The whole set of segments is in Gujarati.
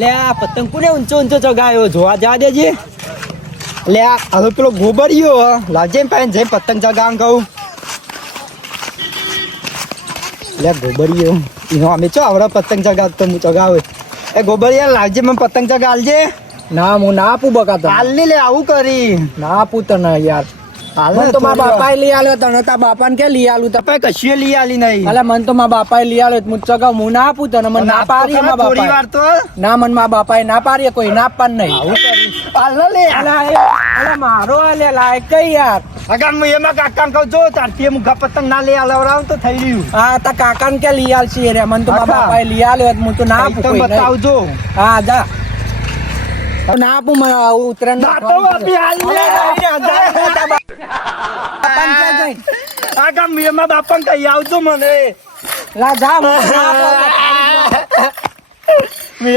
લે આ પતંગ કોને ઊંચો ઊંચો ચગાવ્યો જોવા જા દેજે. લે આ હવે પેલો ગોબરિયો લાજે પાઈને જઈ પતંગ ચગાવ કહું. લે ગોબરિયો એનો અમે ચો આવડે પતંગ ચગાવ તો હું ચગાવે. એ ગોબરિયા લાવજે મને પતંગ ચગાવજે. ના હું ના આપું બકા તને. હાલ લે આવું કરી ના આપું તને યાર. મને તો મારા બાપાએ લઈ આલ્યો તને તારા બાપાને કે લઈ આલું તમે કશું લઈ આલી નહીં. અલા મને તો મારા બાપાએ લઈ આલ્યો હું ચગાવ હું ના આપું તને. મને ના પાડી મારા થોડી વાર બાપાએ. તો ના મને મારા બાપાએ ના પાડી કોઈ ના આપવાનું નહીં. આવું કરી હાલ લે. અલા મારો લે લાયક કઈ યાર. અગામ હું એમાં કાકાને કહું જો તારથી મુગા પતંગ ના લઈ આલવરાવ તો થઈ રહ્યું. હા તા કાકાને કે લઈ આલશી રે. મને તો મારા બાપાએ લઈ આલ્યો હું તો ના આપું કોઈ બતાવજો. હા જા ના આપું મને ઉતરાણ આગામ એમાં બાપાને કહી આવજો મને. લા જા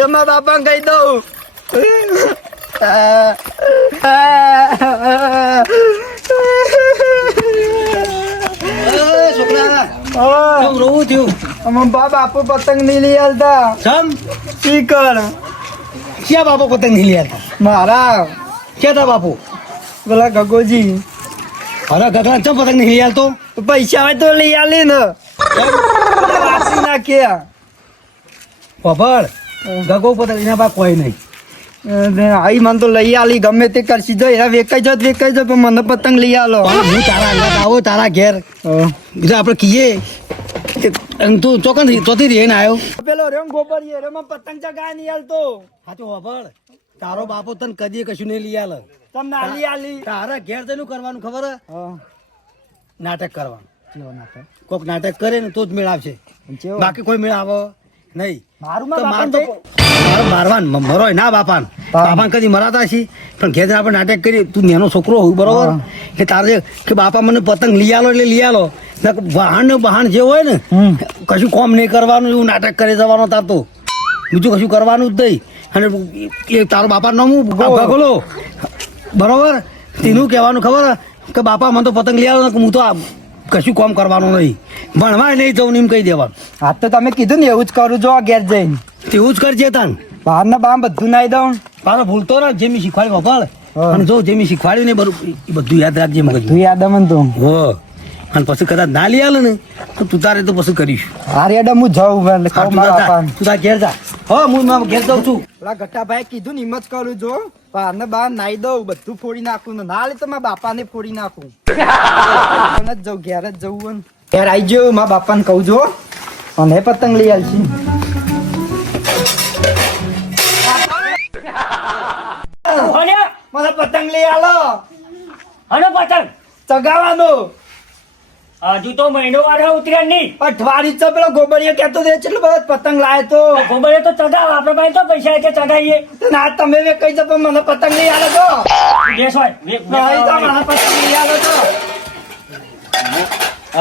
એમાં બાપાને કહી દઉં. બાપુ પતંગ નહીં લઈ આલતા. સ્પીકર ક્યાં બાપુ પતંગ નહીં લઈ આલતા? મારા ક્યાં તા બાપુ? પેલા ગગોજી અરે ગગડા ચમ પતંગ નહીં લઈ આલતો? પૈસા હોય તો લઈ આલી ને વાસી નાખ્યા. ખબર ગગો પતંગ એના પાસે કોઈ નહીં. આઈ મને તો લઈ આલી ગમે તે કરશી જો એના વેકાઈ જાત પણ મને પતંગ લઈ આલો. હું તારા અંગાત આવો તારા ઘેર એટલે આપણે કહીએ તું ચોકન ચોથી રહીને આવ્યો. પેલો રેમ ગોબર રેમાં પતંગ ચગા નહીં આલતો. સાચું ખબર તારો બાપો તને કદી કશું નહીં લઈ આલે. તમને આલી આલી તારા ઘેર જઈને કરવાનું ખબર નાટક કરવાનું. કોક નાટક કરે ને તો જ મેળ આવશે. બાકી કોઈ મેળ આવે નહીં. મારું મારવાન મરોય ના બાપાન બાપાને કદી મરાતા છી પણ ઘેર જઈને આપણે નાટક કરીએ. તું નાનો છોકરો હોય બરોબર કે તારે કે બાપા મને પતંગ લઈ આલો એટલે લઈ આલો. વાહન ને બહાન જે હોય ને કશું કોમ નહીં કરવાનું એવું નાટક કરી જવાનો તાર તો બીજું કશું કરવાનું જ નહીં. અને એ તારો બાપા નામ ગગોલો બરોબર તેનું કહેવાનું ખબર કે બાપા મને તો પતંગ લઈ આલો ને હું તો કશું કામ કરવાનું નહીં ભણવાય નહીં જવું એમ કહી દેવાનું. હા તો તમે કીધું ને એવું જ કરું જો ઘેર જઈને તેવું જ કરજે તાન. બહાર ના બામ બધું નાઈ દઉં. પાછો ભૂલતો ને જે મેં શીખવાડ્યું વપાળ અને જો જે મેં શીખવાડ્યું ને બરું એ બધું યાદ રાખજે મગજ. તું યાદ મને તો હો અને પછી કદાચ ના લઈ આલે ને તો તું તારે તો પછી કરીશ. હારે એડમ હું જાઉં તું તાર ઘેર જા. હો હું મારા ઘેર જાઉં છું. પેલા ગટ્ટાભાઈ કીધું ને હિંમત કરું જો બહાર ને બહાર નાઈ દઉં બધું ફોડી નાખું ને ના લે તો મારા બાપાને ફોડી નાખું. જવું ઘેર જ જવું ઘેર આવી ગયો મારા બાપાને કહું જો અને પતંગ લઈ આવશી. મને પતંગ લઈ આલો. હનો પતંગ ચગાવાનો હજુ તો મહિનો વાર ઉતર્યા નહીં. અઠવાડિયું છે પેલો ગોબરિયો કહેતો હતો એટલો બધો પતંગ લાયો તો. ગોબરે તો ચગાવ આપડે પાસે તો પૈસા છે ચગાવીએ. ના તમે કહી દો પણ મને પતંગ લઈ આલો તો. બેસ હોય નહીં તો મને પતંગ લઈ આલો તો.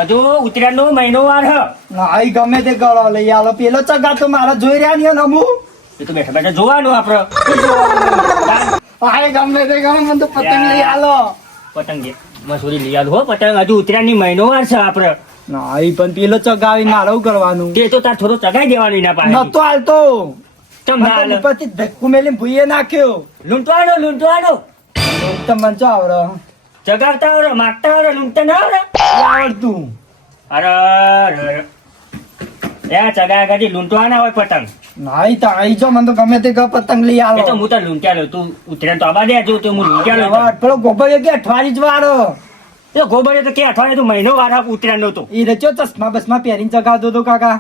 હજુ ઉતર્યા નો મહિનો વાર હ. ના ગમે તે ગળો લઈ આલો પેલો ચગા તો મારા જોઈ રહ્યા ને નમું. એ તો બેઠા બેઠા જોવાનું આપડે. હા ગમે તે ગમે મને તો પતંગ લઈ આલો. પતંગ મસૂરી લઈ આલું હો પતંગ હજુ ઉતર્યા ની મહિનો વાર છે આપડે. ના પણ પેલો ચગાવી મારું કરવાનું. તે તો તાર થોડો ચગાઈ દેવાનું એના પાસે. નતો હાલતો ચમ ના હાલે? ઉપરથી ધક્કુ મેલી ભૂઈએ નાખ્યો. લૂંટવાનો તમને ચો આવડે ચગાવતા આવડે માગતા આવડે લૂંટતા ના આવડે. આવડતું. અરે એ ચગા ગાડી લૂંટવાના હોય પતંગ. નાઈ તો આઈ જો મને તો ગમે તે પતંગ લઈ એ તો આલો. હું તો લૂંટ્યા તું ઉતર્યા તો આબા દે જો તો હું લૂંટ્યા પેલો ગોબરિયો કે અઠવાડિયું જ વાળો. એ ગોબરે તો કે અઠવાડિયે તો મહિનો વાર ઉતર્યા નતો. એ રચો ચશ્મા બસમાં પહેરીને ચગાવતો હતો કાકા.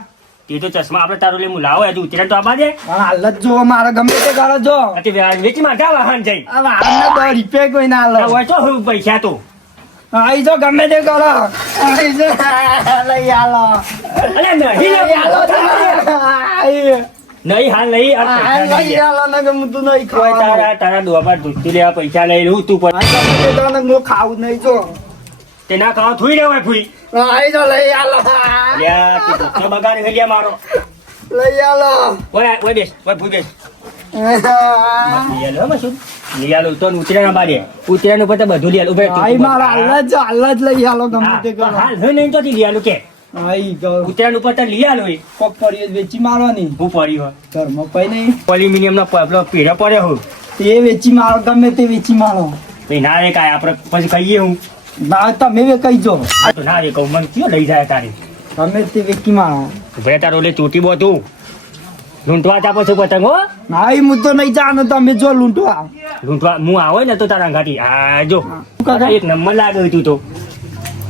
તે તો ચશ્મા આપડે તારું લે હું લાવો હજુ ઉતર્યા તો આબા દે. હાલ જ જો મારે ગમે તે ગાળો જો. વેચી માં કા વાહન જઈ આ વાહનના 10 રૂપિયા કોઈ ના આલો. હોય તો હું પૈસા તો આઈ જો ગમે તે ગાળો. આઈ જો લઈ આલો. અલે નહીં લઈ આલો. આઈ નહીં હાલ નહીં આ પૈસા લઈ નહીં. આલો ને ગમે તું નહીં કોઈ ખાવાનું. તારા દોબા દૂધથી લેવા પૈસા લઈ લઉં તું પણ હું ખાવું નહીં જો. તે ના ખાવા થોઈ લેવાય ફૂઈ. આઈ જો લઈ આલો. લ્યા તે દૂધનો બગાડ હેલ્યા મારો. લઈ આલો. ઓય બેસ ઓય ફૂઈ બેસ. લીયાલો તો ઉતર્યા બારે ઉતર્યાનું પછી બધું લીયાલું આઈ મારા હાલ જ લઈ આલો ગમે તે ગાળો. હાલ નહીં તો લીયાલું કે આઈ ગયો ઉત્તરાયણ ઉપર તો લઈ આલો એ કોક પડી વેચી મારવાની હું પડી હોય ઘરમાં પઈ નહીં એલ્યુમિનિયમ નો પેલો પીળો પડ્યો હું તે વેચી મારો ગમે તે વેચી મારો તો ના રે કાંઈ આપણે પછી કહીએ હું ના તમે વે કહીજો આ તો ના રે કહું મને કયો લઈ જાય તારે ગમે તે વેચી મારો ભાઈ તારો એટલે ચોટી બોતું લૂંટવા તા પછી પતંગ હો ના હું તો નહીં જાણો તમે જો લૂંટવા લૂંટવા હું આવો ને તો તારા અંગાથી આ જો કાકા. એક નંબર લાગે તું તો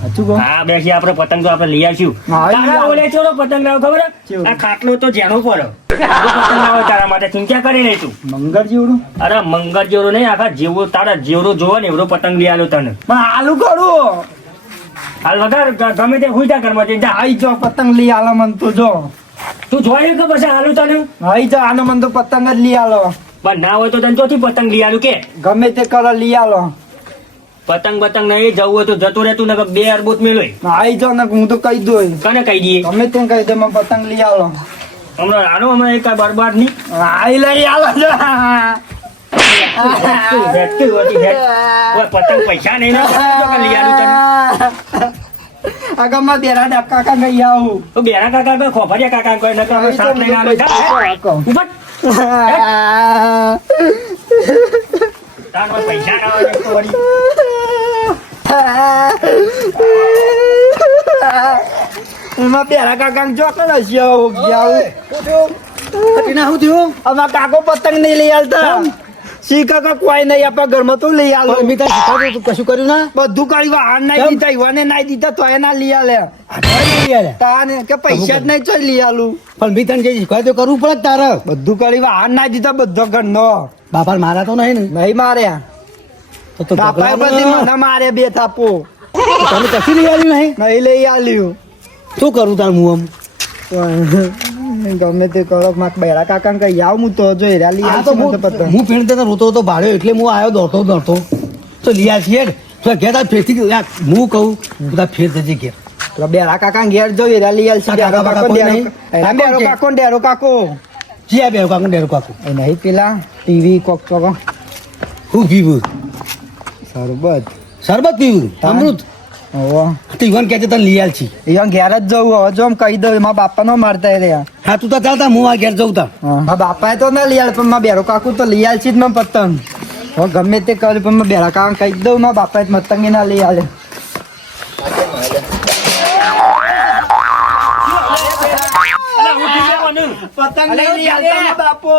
સાચું કહો હા બેસી આપણે પતંગ તો આપણે લઈ આવીશું હા, લઈ તારા આવો. ઓલે ચોરો પતંગ લાવ ખબર હે? કેવું? આ ખાટલો તો જેનો પડ્યો પતંગ લાવો તારા માટે ચિંતા કરી નહીં તું મંગળ જેવડું અરે મંગળ જેવડો નહીં આખા જેવો તારા જેવડો જોવો ને એવડો પતંગ લઈ આલો તને પણ આલુ કરું હાલ વગર ગમે તે હુઈ જા ઘરમાં જઈને જા. આઈ જો પતંગ લઈ આલો મન તો જો તું જોયું કે પછી હાલું તને આઈ જો આનો મન તો પતંગ જ લઈ આલો પણ ના હોય તો તને ચોથી પતંગ લઈ આલું કે ગમે તે કલર લઈ આલો પતંગ બતંગ નહીં જવું હોય તો જતું રહેતું ને બે અરબોત મેળવે આઈ જો ને હું તો કહી દઉં કને કહી દઈએ ગમે તે કહી દે મને પતંગ લઈ આલો હમણાં એક બરબાદ નહીં આઈ લઈ આલો જો ભેટકી હોતી ભેટ. ઓય પતંગ પૈસા નહીં ના તો કે લઈ આલું તને આગળમાં બેરા ડબકા કા ગઈ આવું તો બેરા કાકા કોઈ ખોફરિયા કાકા કોઈ નકર આપણે સાથ લઈને આલો જા. ઉભા. તારમાં પૈસા ના હોય તો વળી. એમાં બેરા કાકા જો કણ હશે ટીના શું થયું અમાર કાકો પતંગ નહીં લઈ આલતા સી કાકા કોઈ નહીં આપણા ઘરમાં તો લઈ આલો પણ મેં તને શીખવાડ્યું તું કશું કર્યું ના બધું કરી વાહન નહીં દીધા ઈવાને નહીં દીધા તો એના લઈ આલે તાને કે પૈસા જ નહીં ચોઈ લઈ આલું પણ મેં તને જે શીખવાડ્યું તે કરવું પડે જ તારે બધું કરી વાહન ના દીધા બધો ઘરનો બાપા મારા તો નહીં ને નહીં માર્યા તો બાપાએ બધી મને મારે બે થાપો તને કશું નહીં આવ્યું નહીં નહીં લઈ આલ્યું શું કરું તાર હું ગમે તે કરો માક બેરા કાકા કઈ આવ હું તો જો હેરા લઈ આ આવશે તો મને તો પતંગ હું ફ્રેન્ડ તે રોતો રોતો ભાડ્યો એટલે હું આવ્યો દોડતો તો લીયા છીએ તો ઘેર તાર ફેરથી હું કહું તું તાર ફેર જજે ઘેર પેલા બેરા કાકા ઘેર જો હેરા લઈ આવશે કાકા બેરો કાકો કોઈ ડેરો નહીં? એના બેરો કાકો ને ડેરો કાકો જી આ બે કાકુ ડેર કાકુ એ નહીં પેલા ટીવી કોક ચોકો હું પીવું સરબત શરબત પીવું અમૃત ઓહો તો ઈવન કે તને લઈ આલ છી અહીંયા ઘેર જ જવું હવે જો આમ કહી દઉં મારા બાપા નો મારતા રહ્યા હા તું તો ચાલતા હું આ ઘેર જઉં તા મારા બાપાએ તો ના લઈ આલ પણ મારા બેરો કાકુ તો લઈ આલ છે જ મને પતંગ હવે ગમે તે કરે પણ મારા બેરા કાકા કહી દઉં મારા બાપાએ તો પતંગ ના લઈ આલે અલા, ઉઠી જવાનું. પતંગ નહીં લઈ આલતા મારા બાપો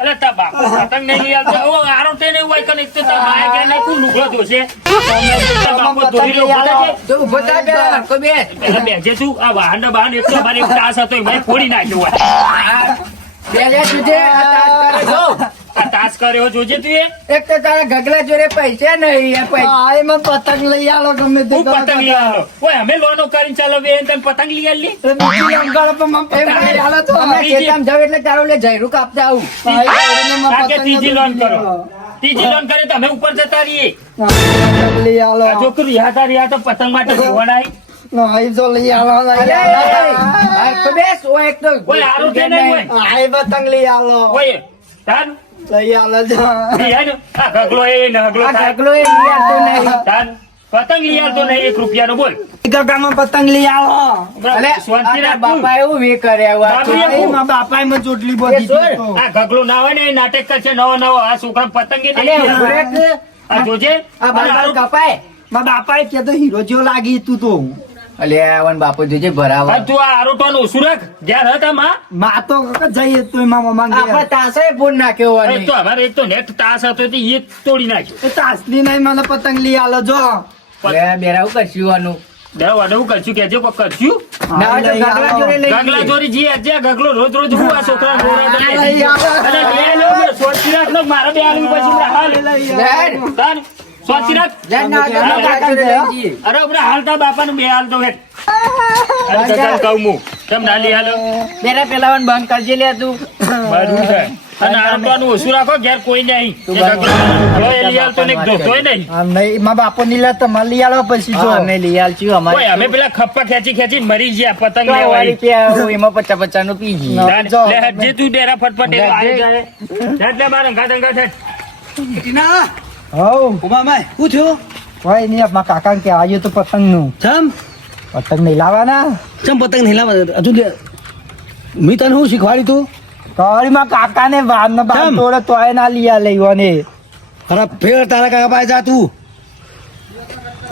અલા, તાર બાપો પતંગ નહીં લઈ આવતો. ઓ, આરો તે નહીં હોય કને, તો તાર માએ કે નહીં કોણ લુગડો ધોશે? તાર બાપો ધોઈ રહ્યો, ઉભો થા કે? પેલા બેસજે તું. આ વાહનનો વાહન એક તો અમારે એક તાસ હતો, એમાં ફોડી નાખ્યો હોય. આ તાસ કર્યો જોજે તું એ. એક તો તારા ગગલા જોડે પૈસા નહીં હા એમાં પતંગ લઈ આલો ગમે તે હું કરો પતંગ લઈ આલો. ઓય, અમે લોનો કરીને ચાલવીએ, એને તને પતંગ લઈ આલી? બીજી લંગાડો પણ મને પતંગ લઈ આલો તો અમે ખેતરમાં જાવ એટલે તારો લે જયરું કાપતા આવું ભાઈ, એને મને કારણ કે પતંગ ત્રીજી નથી લોન કરો. લીધો. ત્રીજી લોન કરે તો અમે ઉપર જતા રહીએ. પતંગ લઈ આલો આ છોકરું રિહાતા તો પતંગ માટે જોવડાય. નહીં જો લઈ આલો લઈ અરે, આલો. આ તો બેસ ઓ એક તો ઓય, આરો તે નહીં હોય. આય પતંગ લઈ આલો ઓય, તાન, લઈ આલો જો લઈ આય ને. આ ગગલો એ નગલો આ થાય. ગગલો એ લઈ આવતો નહીં તાન, પતંગ લઈ આવતો નહીં, 1 રૂપિયાનો બોલ. કાકામાં પતંગ લઈ આલો અલે શાંતિ આ રાખ તું. બાપા એવું વે કરે આવું. બાપરે, આ તો- એ મારા બાપાએ મને ચોટલી બધી એ છોડ. દીધી તો. આ ગગલો ના હોય ને એ નાટક કરશે નવો નવો. આ છોકરા પતંગ એ અલે નહીં ઉભો રહે લઈ કે આ જોજે. આ બાપા કપાય મારા બાપાએ કીધું હીરો જેવો લાગી તું તો અલે આવન બાપુ જોજે ભરાવા આ તું આ આરોટવાનું ઓછું રાખ. જ્યાં હતા માં માં તો કાકા જઈએ તો મારા મમ્મા આપણે તાસે ફોન નાખ્યો અરે હોય તો અમારે એક તો નેટ તાસ હતો તે એ તોડી નાખ્યો. એ તાસની નહીં મને પતંગ લઈ આલો જો લે બેરાવું કરશું આનું બે વાડે હું કરશું કેજે કોક કરશું. ના હોય તો લઈ ગગલા આલો. જોડે લઈ ગગલા જઈએ. ચોરી જી આજે ગગલો રોજ રોજ હું આ છોકરા લઈ આલો. અને બે લો સોચી રાખ નો મારા બે આલુ પછી હાલ લે. તાન સોચી રાખ. લે ના ગગલા ગગલા કાકા જોડે લઈ જઈએ. અરે ઉભરા હાલતા બાપાનું બે હાલ તો હેઠ. અરે ગગન કહું હું કેમ ના લઈ હાલો બેરા પેલાવન બંધ કરજે લે તું મારું છે. અને આરોટવાનું ઓછું રાખો ઘેર કોઈ નહીં. એ ગગલો એ લઈ આવતો ને એક ધોતોય નહીં. આમ નહીં મારા બાપો ની લે તમારે લઈ આલો પછી જો અમે લઈ આલશું ઓય, અમારે અમે પેલા ખપ્પા ખેંચી ખેંચી મરી ગયા પતંગ તો લેવા વાળી કે આવું એમાં 50 નું પી ગઈ ના. લે, જો. લે, હટજે તું ડેરા ફટફટ એ આવી જાય. હેઠ લે મારા અંગાત અંગાત હેઠ. ટીના હવ ઉમા માય શું થયું ભાઈ નહીં મારા કાકા કે આવ્યું તો પતંગ નું ચમ પતંગ નહીં લાવવાના ચમ પતંગ નહીં લાવવા હજુ મેં તને શું શીખવાડ્યું તું કવાડીમાં કાકાને બાર કેમ? તોડે તોય ના લીયા લેવાને ખરાબ ફેર તારા કાકા પાસે જા તું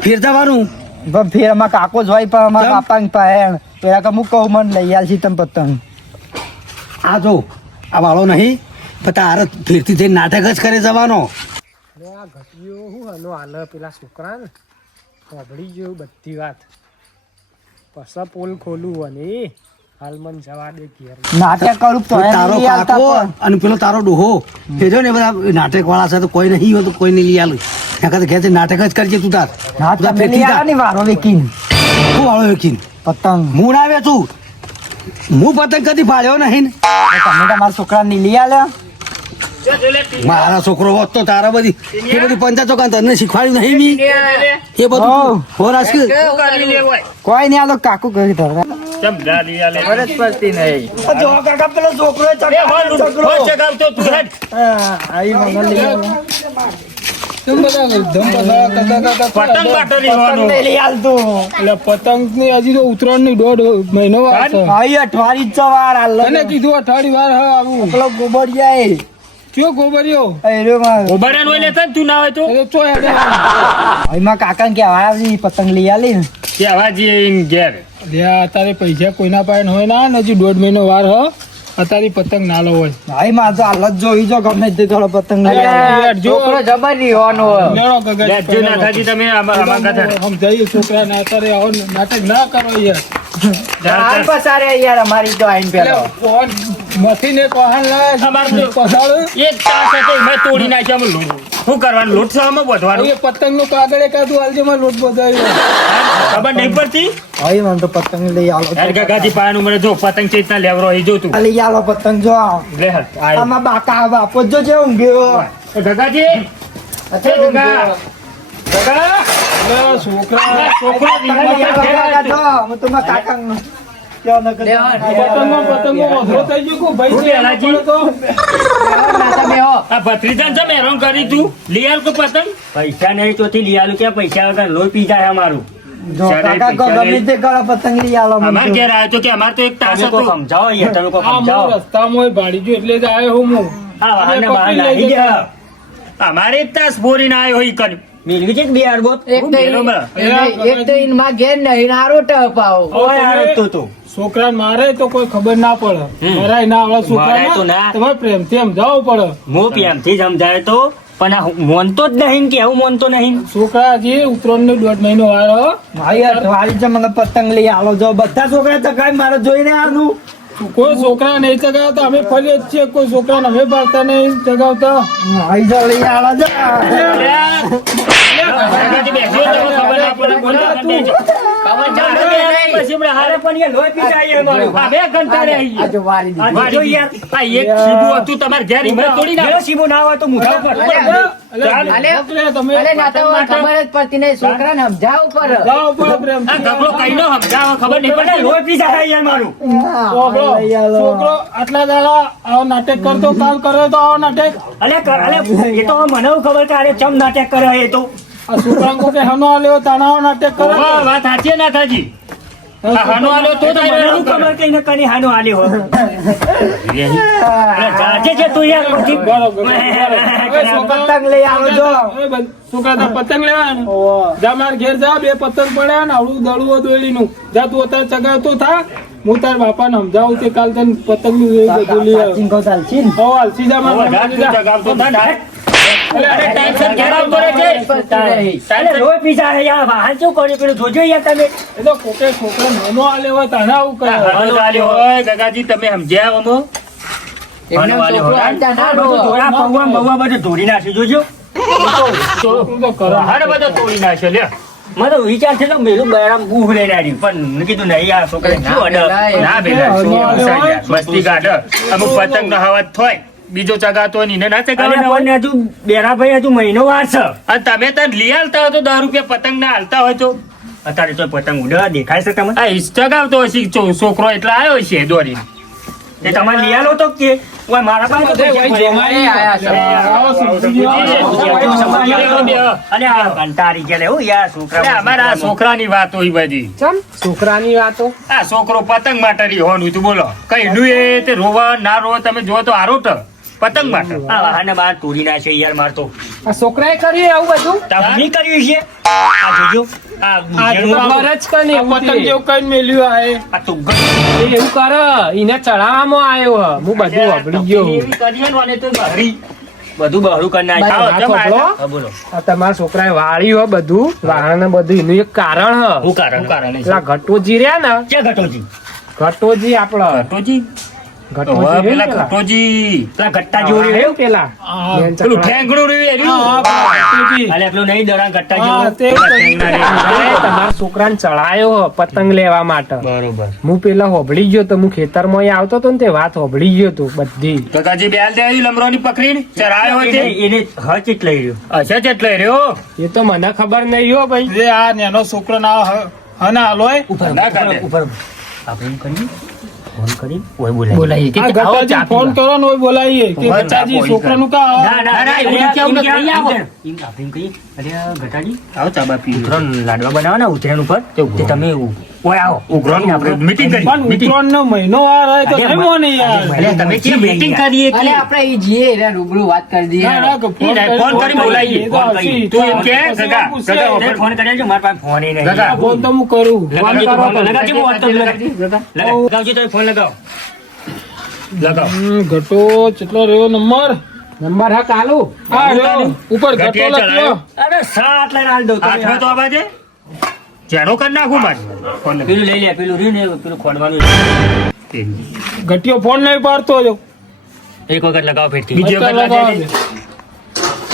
ફેર જવાનું પણ ફેર અમાર કાકો જ હોય પણ અમારા કેમ? બાપાની પાસે પેલા કે હું કહું મને લઈ આલશી તમે પતંગ આ જો આ વાળો નહીં પણ તારે ફેરથી જઈને નાટક જ કરે જવાનો આ ઘટીઓ હું હનો હાલ પેલા છોકરા ને સાંભળી ગયું બધી વાત પછા પોલ ખોલું અને હાલ મન જવા દે ઘેર નાટક કરું તોય તારો નહીં આલતા કાકો પણ. અને પેલો તારો ડોહો એ જો ને બધા નાટક વાળા છે તો કોઈ નહીં હોય તો કોઈ નહીં લઈ આલું એના કરતા ઘેર જઈને નાટક જ કરજે તું તાર ના તું તાર તમે ફેરથી લઈ જા. આવો ને વારો વેકીન શું વાળો વેકીન પતંગ હું ના વેચું હું પતંગ કદી ફાડ્યો નહીં ને. તમે તમારા છોકરા ની લઈ આલ્યા મારા છોકરો હોત તો તારા બધી એ બધી પંચાયતો કાં તને શીખવાડ્યું નહીં મી એ બધું હોવ. હો રાજકીય શું કરી લે હોય? કોઈ નહીં આલો કાકુ કરી ધરવા ચમ દાદી આલે. ખબર જ પડતી નહીં જો કાકા પેલો છોકરો એ હોલ હોલ ચગાવતો તું હેડ. આઈ મને લઈ આવો. પતંગ માટે લેવાનો. પતંગ લઈ આલતો એટલે પતંગ ની હજી તો ઉત્તરાયણ ની 1.5 મહિનો વાર છે આઈ અઠવાડિયે જ સવાર આલ અને કીધું અઠવાડિયે વાર હા આવું પેલો ગોબરિયા એ કયો ગોબરિયો અરે માં ઉભારાનો હોય લેતા ને તું ના હોય તો અરે ચો હેડે એમાં કાકા ને કહેવાય આવી પતંગ લઈ આલી ને કે આવા જઈએ ઘેર લ્યા અત્યારે પૈસા કોઈના પાસે હોય ના ને હજી 1.5 મહિનો વાર હ અત્યારે પતંગ નાલો હોય ભાઈ માં તો હાલત જોઈ જો ગમે તે થોડો પતંગ લઈ આલે. યાર જો છોકરો જબર રીવાનો લેણો ગગન લેજો નાથાજી તમે આમાં કથા સમજાયું છોકરા ને અત્યારે આવો નાટક ના કરો યાર હાલ પસારે યાર અમારી તો આઈને પેલો કોણ મથી ને કોહાન લાય અમાર તો- પસાડો એક તાસ હતો મેં તોડી નાખ્યા અમે લોટ. શું કરવાનું લોટ સામે બધવાનું હવે પતંગ નું કાગળે કાઢું હાલજે માં લોટ બધાયો ખબર નહીં પડતી ભાઈ મને તો પતંગ લઈ આલો યાર કાકાજી પાયાનું મને જો પતંગ ચેતના લેવરો એ જો તું આ લઈ આલો પતંગ જો લે હાલ, આય. આમાં બાકા બાપો જો જે ઊંઘ્યો એ કાકાજી અચ્છા કાકા કાકા છોકરા છોકરો કાકા જો હું તો મારા કાકા ક્યાં ન કરી પતંગો વધરો થઈ ગયો કો ભાઈ શું લેલાજી? તો નાતા બેહો આ ભત્રીજાને ચમ હેરાન કરી તું લઈ આલ કો પતંગ પૈસા નહીં તો લઈ આલું કે પૈસા વગર લોહી પી જાય અમારું જો કાકા કો ગમે તે કરો પતંગ લઈ આલો મને અમાર તો. ઘેર આવ્યો તો કે અમાર તો એક તાસ તમે કોઈ હતો સમજાવો યાર તમે કોઈ આ હું સમજાવો રસ્તામાં ભાડી જો એટલે જ આવ્યો હું આ વાહનને બહાર લાવી ગયા અમારે એક તાસ બોરીને આવ્યો હોય કન મિલવી છે કે બે અરબો એક તો એક તો ઈન માં ઘેર નહીં નારો ટપ આવો ઓય આડતું તું છોકરા મારે તો કોઈ ખબર ના પડે મરાય ના આવડે મરાય તો છોકરા ના. તમારે પ્રેમથી સમજાવવું પડે હું પ્રેમથી સમજાય તો પણ આ મોનતો જ નહીં કે હું મોનતો નહીં છોકરા હજી ઉત્તરાયણ નો 1.5 મહિનો વાર હ. ભાઈ અઠવાડિયે છે મને પતંગ લઈ આલો જો બધા છોકરા ચકાય મારે જોઈને આનું કોઈ છોકરા નહીં ચગાવતા અમે ફરીએ જ છીએ કોઈ છોકરા અમે પાડતા નહીં ચગાવતા ભાઈ જો લઈ આલો જો કાકાજી બેસો તો ખબર ના પડે બોલવા દે જો. પછી આપણે હારે પણ યાર લોહી પી જાય અમારું આ બે ઘંટા રે આવી આ જો વારી દીધી. આ જો યાર આ એક શીબું હતું તમારે ઘેર ઈમાં તોડી મેરો નાખ સીબો ના હોય તો મુઠા પર છોકરા તમે અરે નાતા હોય ખબર જ પડતી નહીં છોકરાને સમજાવવું પડે જાઓ પડે પ્રેમથી. આ ગગલો કઈ નો સમજાવો ખબર નહીં પડે લોહી પી જાય યાર મારું છોકરો લઈ આલો. છોકરો આટલા દાડા આવો નાટક કરતો કાલ કરે તો આવો નાટક અલે એ તો મને એવું ખબર કે આરે ચમ નાટક કરે એ તો આ છોકરાઓ કે હનો આલ્યો તાણાઓ નાટક કરે વાહ, વાત સાચી ના થાજી આ હાનો આલ્યો તો મને થાય શું ખબર કે એને કની હાનો આલ્યો હોય અરે જાજે છે તું યાર પછી બરોબર. એ છોકરા પતંગ લઈ આલો જો એ બધ- છોકરા તાર પતંગ લેવા ને જા માર ઘેર જા બે પતંગ પડ્યા ને આવડું દળું દોડીનું જા તું અત્યારે ચગાવતો થા હું તાર બાપાને સમજાવું કે કાલ તને પતંગ નું બધું લઈ આવ્યો સિંગો ચાલશી ને હો હાલસી જા માર વધારે તું જગાવતો થા ને. અરે ટાઈમસર ઘેર આવતો રહેજે. અરે લોહી પી જાય યાર વાહન શું કર્યું પેલું જોજો યાર તમે એ તો કોકે છોકરા નાનો આલ્યો હોય તાણે આવું કરે હાનો આલ્યો હોય ગગાજી તમે સમજ્યા અમો એમને છોકરો આડતા ના બધું ડો. ધોળા પગવા બગવા બધું ધોરી નાખી જોજો તું તો કરે હારે બધો તોડી નાખ્યો લ્યો મને વિચાર છે તો મેલું બરામ બૂહ લઈને આવ્યું પણ મેં કીધું નહીં યાર છોકરા શું અડર ના બેલા શું ઉસાઈ જાય. મસ્તી કાઢ અમુક પતંગ નો હવા થોય બીજો ચગાતો હોય ને એને ના અરે ચગાવવાનો હોય. પણ હજુ બેરાભાઈ હજુ મહિનો વાર છે અને તમે તાર લઈ આલતા હોય તો 10 રૂપિયા પતંગ ના હાલતા હોય તો અત્યારે તો પતંગ ઉડવા દેખાય છે તમને આ ચગાવતો હશે છોકરો એટલે આવ્યો છે દોરી એ તમારે લઈ આલો તો કે ઓય મારા પાસે તો પૈસા પડ્યા. જમાઈ આયા છે. અને આ કંટાળી ગયા લે, હો યાર છોકરા. અરે અમારા આ છોકરાની વાત હોય બધી. ચમ છોકરાની વાતો આ છોકરો પતંગ માટે હોવાનું તું બોલો કઈ ડુએ તે રોવા ના રોવા તમે જો તો આરો તો પતંગ માટે આ વાહને બહાર તોડી નાખે યાર માર તો. આ છોકરાએ કર્યું આવું બધું તમે કર્યું છે આ જોજો આ ગુંજેલું ખબર જ કઈ નહીં પતંગ જેવું કઈ મેલ્યું આ આ તો એવું કરે એને ચડાવવામાં આવ્યો હ હું બધું વાપરી ગયો હું. એવી કરીએ ને અને તો બહરી બધું બહરું કરી નાખે. ભાઈ, આવો, આ છોકરો? હા, બોલો આ તમારા છોકરાએ વાળ્યું હો બધું વાહન બધું એનું એક કારણ હ હું કારણ પેલા ઘટોજી રહ્યા ને ક્યાં ઘટોજી ઘટોજી આપડે ઘટોજી ઘટોજી ઓહો, રે પેલા પેલા. ઘટોજી પેલા ઘટ્ટા જેવું હા, રહ્યું. પેલા બેન પેલું ચકલા. ઠેંગણું રહ્યું એ રહ્યું. ઘટોજી. અલે પેલું નહીં દડા ઘટ્ટા હા, જેવું. તે અરે, તમારા છોકરાને ચડાયો હો પતંગ લેવા માટે બરોબર હું પેલા હોભળી ગયો તો હું ખેતરમાં આવતો હતો ને તે વાત હોભળી ગયો તો બધી કાકાજી બેલ દે લમરોની પકડીને ચરાયો હોય એને તે એને હચ જ લઈ રહ્યો. અચ્છા જેટલે રહ્યો એ તો મને ખબર નહીં હો ભાઈ આ નેનો છોકરો ના હના હાલોય ઉપર ના ઉપર કાઢે. ઉપર આપણે એમ કરીએ ફોન કરી ઓય બોલાય બોલાઈએ કે આ આવો ગટાજી ચા ફોન પીવા. કરો ને ઓય બોલાવીએ કે ફોન ગટાજી આપો, છોકરાનું કા ના ના ના, એવું અરે, કેવું એમ નથી, કે આવો. એમ આપણે એમ કહીએ અરે આ ઘટાજી આવો ચાબા પી ઉતરણ લાડવા બનાવો ને ઉતરાયણ ઉપર તે તમે ઓય આવો ઉઘરાણ આપણે મીટિંગ કરી પણ ઉત્તરાયણનો મહિનો વાર હોય તો અરે, કેમ મોને યાર અરે, તમે કેમ meeting કરીએ કે? અલે આપણે ઈ જઈએ એટલે રૂબરૂ વાત કરી દઈએ ના, ના, કે ફોન એને ફોન કરી બોલાવીએ. એ તો ફોન હસી. કરી. તું એમ કે, પછી ગગા, પૂછે. ગગા, તે ફોન કર્યા છે મારા પાસે ફોન ય નહીં. ગગા, ફોન તો હું કરું ફોન કરો તો. લગાવજો, હું વાત કરું, લગાવજો તમે ફોન લગાવો. લગાવ ઘટો કેટલો રહ્યો નંબર નંબર હા કાલુ હા રહ્યો ઉપર ઘટો ઘટિયા લખ્યો અરે સાત લઈને હાલ દઉં તમે. હાથમાં તો આ બાજે જેનો કરી નાખું મારે ફોન લગાવ. પેલું લઈ લે પેલું રહ્યું ને પેલું ખોડવાનું ઘટિયો ફોન નહીં પાડતો જો એક વખત લગાવો ફેરથી. બીજી વખત લગાવો. લાગે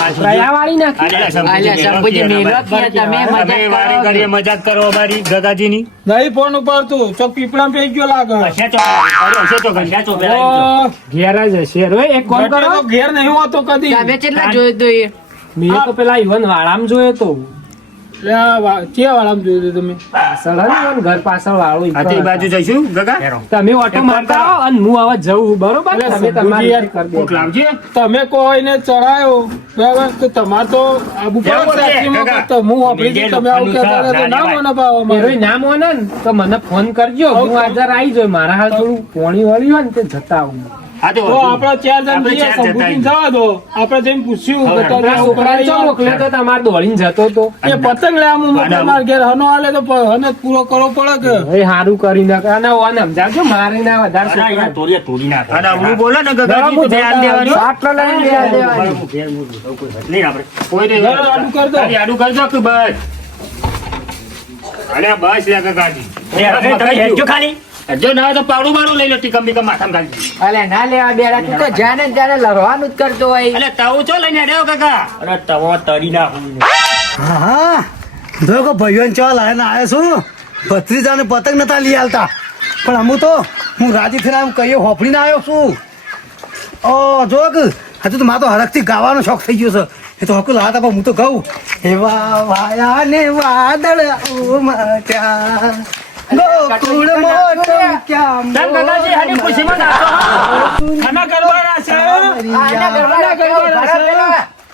આ જોજો. રાયા વાળી નાખી અલ્યા, અલ્યા, શંભુજી મેલો કે તમે મજાક અમે કરો વારે કરીએ મજાક કરો અમારી ગગાજીની નહીં ફોન ઉપાડતું ચોક પીપળા પે ગયો લાગે હશે તો અરે હશે તો ઘણી. ક્યાં ચોપેલા આવી ગયો? ઘેર જ હશે રે એક કોલ કરો ઘેર નહીં હોતો કદી તમે કેટલા જોઈ દઈએ મેં તો પેલા ઈવન વાળામ જોયો તો ક્યાં વાળામ જોયું તમે પાછળ હે ને ઈવન ઘર પાછળ વાળો ઈ આ તે બાજુ જઈશું ગગા હેરો. તમે ઓટો મારતા રહો અને હું હવે જવું બરોબર તમે તમારી રીતે કરી કોક દેજો. લાવજે તમે કોઈને ચડાયો બરાબર તો તમારે તો આબુ જવું પડે પડશે, સાચીમાં કાકા. તો હું વાપરી દઉં. તમે આવું કહેતા રહો તો ના મને ભાવ અમારે. ના મોને ને તો મને ફોન કરજો હું હાજર આવી જાય મારા હાલ થોડું પોણી વળ્યું હોય ને તે જતા આવું હા તો આપડા ચાર જણ આપણે જઈએ, ચાર જતા સંભુજીને જવા દો આપણે જઈને પૂછ્યું હવે કે તારા છોકરાને ચો મોકલ્યો તો તમારે દોડીને જતો તો એ પતંગ લેવા હું મોકલ્યો મારા ઘેર હનો આલે તો હને જ પૂરો કરવો પડે કે એ સારું કરી નાખે અને ઓને સમજાવજો મારે ના વધારે અરે, યાર, તોડીએ તોડી નાખો. અને આવડું બોલે ને ગગાજી તો ધ્યાન દેવાનું. આટલો લઈને ધ્યાન દેવા દેવાનું. હું ઘેર મૂકું. હવે કોઈ હટ નહીં આપણે. કોઈ નહીં. જરા આડું કર દો. ખાલી આડું કરજો કે બસ અલ્યા બસ લે ગગાજી એ, હવે તમે હેડજો ખાલી. જો ના હોય તો પાવડું બાવડું લઈ લો ટીકમ બીકમ માથામાં ગાળી. અલે ના લેવા બેડા તું તો જાને ને જાને લડવાનું જ કરતો હોય અલ્યા તાવું ચો લઈને આડ્યો કાકા અરે તવો તરી નાખું. હા હા જો કે ભાઈઓને ચા લાવીને આવ્યો છું ભત્રીજાને પતંગ નતા લઈ આલતા પણ અમુ તો હું રાજી થઈને આમ કહીએ હોફળીને આવ્યો છું ઓ જો કે હજુ તો મારે તો હરખથી ગાવાનો શોખ થઈ ગયો છે એ તો હકુ લાતા પણ હું તો ગાઉં એવા વાયા ને વાદળ ઉમટ્યા ગોકુળ મોટું ક્યાં ચાલ, ગગાજી, હાલી ખુશીમાં નાચો. ખાના કરવાના છે આના ગરબા રાખ્યો પેલા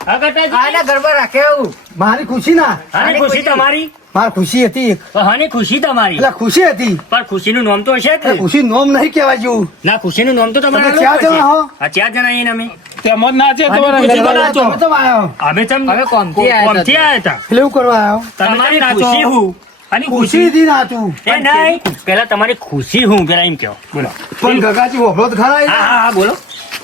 હા, ગટાજી. આના ગરબા રાખ્યો મારી ખુશી ના હાની ખુશી તમારી? મારી ખુશી હતી તો હાની ખુશી તમારી? એટલે ખુશી હતી પણ ખુશીનું નામ તો હશે જ એટલે ને? ખુશી નોમ નહીં કહેવાય જેવું ના, ખુશીનું નામ તો તમારે તમે ચાર જણા હો? હા, 4 જણા આવીને અમે. તેમ જ નાચે તો આની ખુશી ગરબા બનાવો. તમે તો આવ્યો અમે ચમ હવે કોમથી આયા કોમથી આયા હતા એટલે એવું કરવા આવ્યો તમે તમારી ચમ નાચો? ખુશી હું. આની ખુશી ખુશી થી નાચું એ નહીં, પેલા તમારી ખુશી હું પેલા એમ કહો. બોલો. પણ ગગાજી હોભળો તો ખરા હા, યાર. હા, હા, બોલો.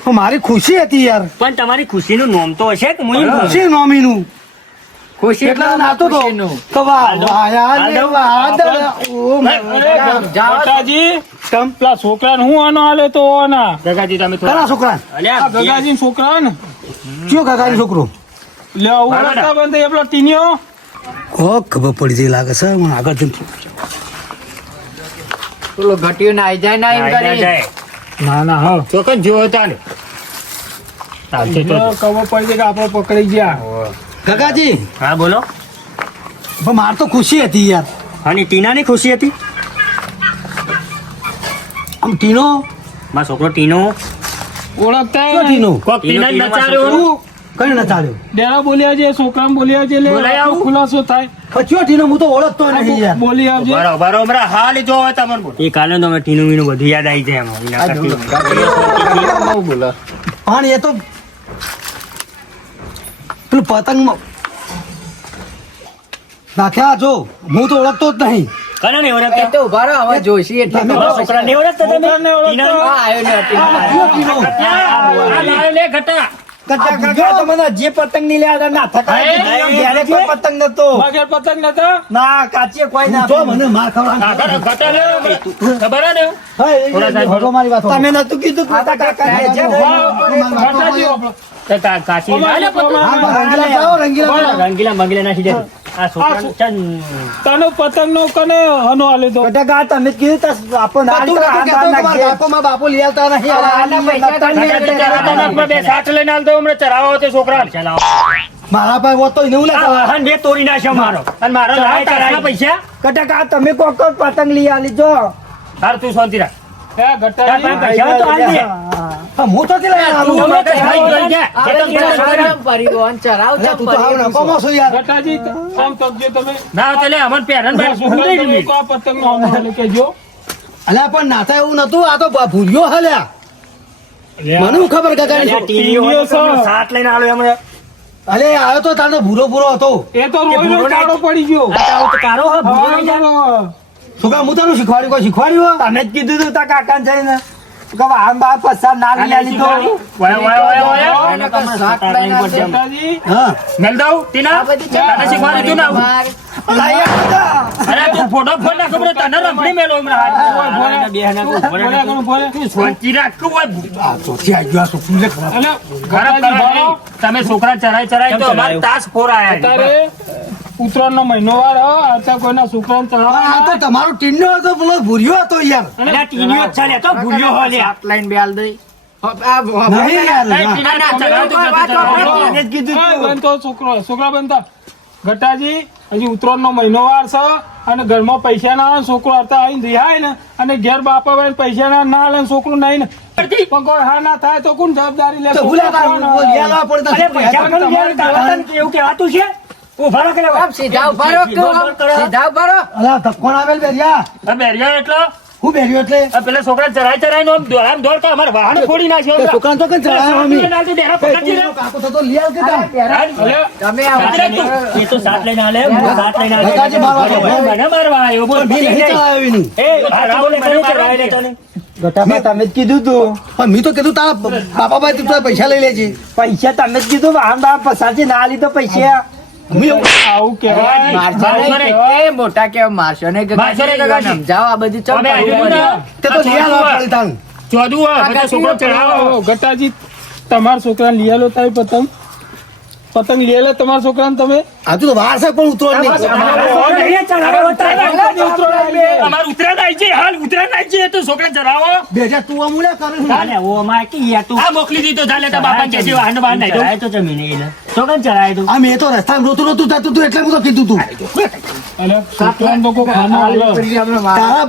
પણ મારી ખુશી હતી યાર પણ તમારી ખુશીનું નામ તો હશે કે હું એમ કહું. ખુશી નોમીનું ખુશી એટલા નાતો તો ખુશીનું. તો વાયા ને હાલો. વાદળ ઉમટ્યા. ગટાજી પેલા છોકરાને હું આનો આલે તો આના ગગાજી તમે કના થોડા છોકરા અલ્યા, આ ગગાજી છોકરા ને કયો ગગાજી છોકરો લે ઓળખતા બંધ એ પેલો ટીનિયો કો ખબર પડી જઈ લાગે છે હું આગળ જઈને પેલો ઘટ્યું ના આઈ જાય ના એમ જાય, કરી જાય. ના ના હા ચોકન જોયો હતા ને ચાલશે તો ખબર પડી જાય કે આપણે પકડી ગયા ગગાજી હા, બોલો. પણ માર તો ખુશી હતી યાર અને ટીનાની ખુશી હતી? આમ ટીનો મારો છોકરો ટીનો ઓળખતા શું ટીનું? કોક ટીના જ નચાર્યો. તું કઈ ના ચાલ્યો ડેરા બોલ્યા છે છોકરાને બોલ્યા છે એટલે બોલાય આવું? ખુલાસો થાય કચ્યો ટીનો હું તો ઓળખતો નહીં યાર. બોલી આવજે બરોબર હમણાં હાલ જો હવે તમને બોલ. એ કાલે તો અમે ટીનું મીનું બધું યાદ આવી જાય એમાં એના કરતી. પણ એ તો પેલું પતંગ નાખ્યા જો હું તો ઓળખતો જ નહીં. કને નહીં એ ઓળખતા? તો ઉભા રહો, હવે જોઈશી એટલે તમે મારા છોકરાને નહીં ઓળખતા તમે? ટીનાને? હા, આવ્યો ને હતી. કયો ટીનો? આ લાવ્યો લે ઘટા. કચ્ચા કાકા તો મને જે પતંગ ની લ્યા ના થતા ઘેરે કોઈ પતંગ નતો માગેર પતંગ નતા ના કાચીએ કોઈ ના જો મને માર ખવડાવ. ઘટા લે ખબર હે ને હા, એ ભગો મારી વાત તમે નતું કીધું કચ્ચા કાકા ને જે ઘટાજી આપણો. કાચી ના લે પતંગ. રંગીલા જાઓ, રંગીલા જાઓ. રંગીલા મંગીલા નાખી જાય આ છોકરાને ચન તને પતંગ નો કને હનો આલે તો કચ્ચા કાકા તમે કીધું તા આપણને પણ તું નતો કહેતો કે મારા બાપો માં બાપો લઈ આવતા નહીં. આના પૈસા તો નહીં ઘટા ચરાવતા નાખમાં બે સાટ લઈને આલ દો હમણાં ચરાવો તે છોકરાને. ચલાવો મારા પાસે હોત તો એને હું આ લેતા. વાહન બે તોડી નાખ્યો મારો અને મારો લાય તારા પૈસા કચ્ચા કાકા તમે કોક કોક પતંગ લઈ આલી જો હાર તું શાંતિ રાખ. હે ઘટાજી પૈસા તો હાલ દે. હા, હું તો કેટલા આલું. તું મગજ ખાઈ ગયો જા. આપણે ચરાવ પરિવહન ચરાવ અરે તું તો હાવ નકામો છો યાર. ઘટાજી આમ તકજો તમે ના તો લે અમન પહેરન ભાઈ છોકરાને સુધરી તમે ગઈ. કો આ પતંગ નો હનો આલે કેજો અલ્યા પણ નાતા એવું નતું, આ તો ભૂલ્યો હલ્યા. મને હું ખબર અલ્યા, કાકા ટીની હોય તો પેલો સાત લઈને આલો એમણે. અલે આવ્યો તો તારો ભૂરો ભૂરો હતો. એ તો રોઈ કાળો પડી ગયો આ તારો તો કારો હે, ભૂરો નહીં જાય. છોકરા હું તને શીખવાડ્યું, કોઈ શીખવાડ્યું? તમે જ કીધું તું તા કાકા જઈને કે વાહન બા પસાર ના લઈ આલી તો વાય વાય વાય વાય. એને તો હમણાં સાત લઈને પડશે એમ. ઘટાજી હા, મેલ દઉં ટીના આ બધી તને શીખવાડ્યું તું ને આવું? અરે તું ફોટો ફોડ ના ખબર તને રમણી મેલો હમણાં આ બે હના કોઈ ઉભો ભલે રહે. ઘણું ભલે તું શાંતિ રાખ કે ઓય આ ચોથી આવી ગયો આ છોકરું લે. અલે ખરાબ ઘટાજી કરવા ભાળો. નહીં. તમે છોકરા ચરાય ચરાય તો કેમ અમારે ચરાયો? તાસ ફોર આયા છે. અત્યારે ઉત્તરાયણ નો મહિનો વાર અત્યારે કોઈના છોકરાને પણ આ તો ચડાવવા તમારો ટીનો હતો, પેલો ભૂર્યો હતો યાર. અલ્યા, ટીનીઓ જ ચાલે તો ભૂલ્યો હો લ્યા. લાઈન બે હાલ દઈ નહીં યાર, એ ના. ટીના ચરાવ તો નથી ચરાવવાનો. એને જ કીધું તું. બનતો છોકરા બનતા ઘટાજી હજી ઉત્તરાયણ નો મહિનો વાર છે અને ઘરમાં પૈસા ના આવે છોકરો હતા આવીને રિહાય ને અને ઘેર બાપા ભાઈ પૈસા ના આવે ને છોકરું નહીં ને પણ કોઈ હા ના થાય તો કોણ જવાબદારી લે તો ભૂલ્યા તા, યાદ આવવા પડે અરે તો પૈસા પણ યાર તારા તને કેવું કહેવાતું છે? ઉભા રહો કે લે. સીધા ઉભા રહો સીધા ઉભા રહો અલા ધક્કોણ આવેલ બેરિયા. આ બેરિયો એટલો હું બેરિયો એટલે આ પેલા છોકરા ચરાય ચરાય નો આમ દોડ કે અમારે વાહન ફોડી નાખ્યો તે છોકરાને તો કઈ ચડાવવા અમે. ના તું ડેરા પકડજી લે. કાકો તો લઈ આવ કે તાર. અલે તમે એ તો સાત લઈને આલે, હું સાત લઈને આલે. કાકાજી મારવા દો. મને મારવા આવ્યો, બોલ. પણ મેં નહીં ચલાવ્યો એની. એ, આ ચરાવો લે, તને ચરાવે લે તને. ગટાબા તમે જ કીધું તું પણ મેં તો કીધું તારા બાપા ભાઈ તું તારા પૈસા લઈ લેજે. પૈસા તમે જ કીધું વાહન બા પસાર થી ના લીધો પૈસા મેં એવું- આવું કહેવાય મારશો નહીં. એ મોટા કેવા મારશો નહીં કે મારશો નહીં, કાકા. સમજાવો આ બધું ચમ અમે આવ્યું ને તે તો લઈ આવવા પડે તારું. ચોદું હોય, બધા છોકરો ચડાવો. ઘટાજી તમારા છોકરાને લઈ આલો તારી પતંગ લઈ આલે તમારા છોકરાને તમે હજુ તો વાર છે પણ ઉતરવા નહીં. નહીં ચરાવો, તારે અમાર ઉતરાયણ આવી છે, હાલ ઉતરાયણ આવી છે, તો છોકરા ચરાવો. બે હજાર તું આમ ઉલ્યા કરે છે. ચાલે, ઓ અમારે કે યાર તું આ મોકલી દીધો ચાલે તારા બાપા કે છે વાહન બહાર નાખી દો. ચરાય તો જમીન એટલે. છોકરાને ચરાય તું. આ મેં તો રસ્તામાં રોતું થતું તું એટલે હું તો કીધું તું. અને છોકરાને તો કોઈ ખાના આલે તારા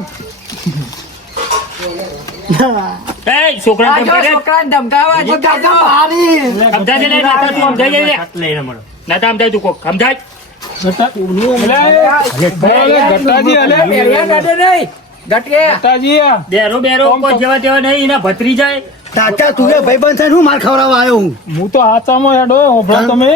એ છોકરા છોકરાને ધમકાવા છે સમજાય ને નાતા તું સમજાય લે સાત લઈને મળો. નાતા સમજાય તું કોક સમજાય ઘટાજી અલે ઘટાજી આ બેરો બેરો કોઈ જેવા તેવા નહીં એના ભત્રી જાય. તાતા તું એ ભાઈબંધ છે ને હું માર ખવડાવવા આવ્યો હું. હું તો હાચામાં હેડો હોભળો તમે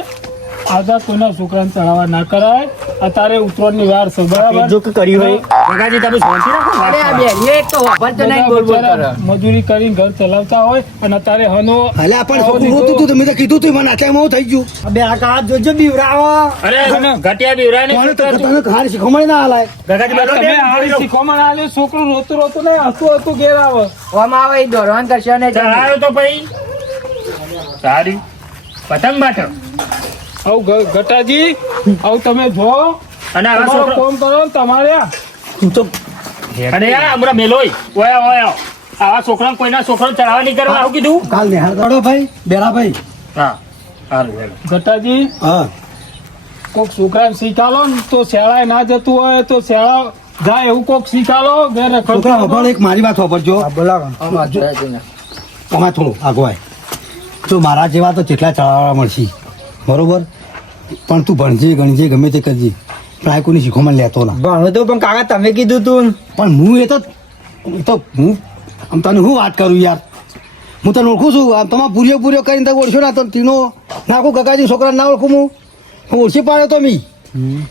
આઝાદ કોઈના છોકરાને ચડાવવા ના કરાય અત્યારે ઉત્તરાયણની વાર છે બરાબર જો કે કર્યું હોય કાકાજી તમે શાંતિ રાખો અરે આ બેરીએ એક તો વાપરતો નહીં બોલ બોલ કરે મજૂરી કરીને ઘર ચલાવતા હોય અને અત્યારે હનો અલ્યા પણ છોકરું રોતું તું તો મેં તો કીધું તું મને નાચામાં હું થઈ ગયું. બે આ જોજો બીવરાવો અરે ઘટિયા બીવરાય કોણે તો ને તને ખારી શીખવાડી ના હાલાય. કાકાજી બેઠો તમે હારી શીખવામાં ના લે છોકરું રોતું નહીં હસતું ઘેર આવે ઓમાં આવે ઈ દોડવાન કરશે નહીં તમે. ચડાયો તો ભાઈ સારી પતંગ માટે આવું ઘટાજી આવું તમે જો અને આવા તમારું છોકરા કોમ કરો ને તમારે તું તો અને યાર હમણાં મેલોય ઓયા ઓયા આવા છોકરા કોઈના છોકરા ચડાવવા નહીં કરવા આવું કીધું કાલ નિહાળ કાઢો ભાઈ બેરાભાઈ. હા સારું હેલો. ઘટાજી હા કોઈક છોકરાને શીખાલો ને તો શાળાએ ના જતું હોય તો શાળા જા એવું કોક શીખાલો ઘેર છોકરા રખડતો હવે એક મારી વાત વાપરજો બોલાવો આમાં જોયા તમારે થોડું આગવાય તો મારા જેવા તો જેટલા ચડાવવા મળશે બરોબર પણ તું ભણજે ગણજે ગમે તે કરજે પણ આ કોઈની શીખોમાં લેતો ના ભણો તો પણ કાકા તમે કીધું તું ને. પણ હું એ તો હું આમ તને હું વાત કરું યાર હું તને ઓળખું છું આમ તમારે પૂર્યો કરીને તમે ઓળખ્યો ના તો તીનો નાખું કાકાજી છોકરા ના ઓળખું હું ઓળખી પાડ્યો તો મી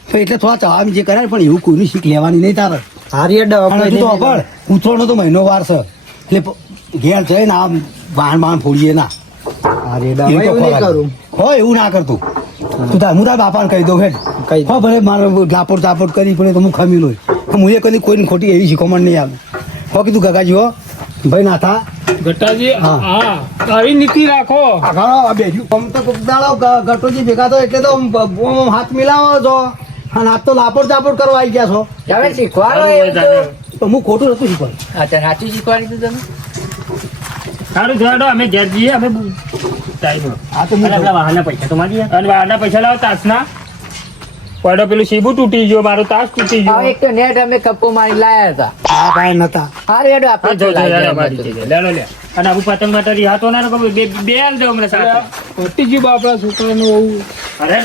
તો એટલે થોડા ચડાવી જે કરાય પણ એવું કોઈની શીખ લેવાની નહીં તારે હારી અડ્ડા અને હજુ તો ખબર ઉતરોનો તો મહિનો વાર છે એટલે ઘેર જઈને આમ વાહન ફોડીએ ના હારી અડ્ડા એવું તો એવું નહીં ખોરાક. કરું હોય એવું ના કરતું તું તાર હું તાર બાપાને કહી દઉં હેડ કહી દઉં. હો ભલે મારે લાપોટ ચાપોટ કરી પડે તો હું ખમી લોય હું એ કદી કોઈની ખોટી એવી શીખવણ નહીં આવે હો કીધું કાકાજી હો ભાઈ ના થા ગટાજી હા. હા આવી નીતિ રાખો આગળ બેજ્યું આમ તો કોક દાડો ગટોજી ભેગા તો એટલે તો આમ હાથ મિલાવો છો અને આજ તો લાપોટ ચાપોટ કરવા આવી ગયા છો તમે શીખવાડો એમ તો તો હું ખોટું નતું શીખવાનું અચ્છા સાચું શીખવાડી દીધું તમે સારું જોડો અમે ઘેર જઈએ અમે ટાઈમ આ તો અને પેલા વાહનના પૈસા તો મારી યાર. અને વાળના પૈસા લાવો તાસના પડો પેલું સીબું તૂટી ગયો મારો તાસ તૂટી હા, ગયો એક તો નેટ અમે કપ્પો મારી લાયા હતા આ ભાઈ નતા હારું હેડો હા, આપણે જો, જો, લાવી લે, દઈએ. મારી જગ્યાએ. લે, લો, લે. અને આવું પતંગ માટે રિહાતો ના રાખો, બે હાલ દો હમણાં સાથે. પટ્ટીજી બાપડા છોકરાનું આવું અરે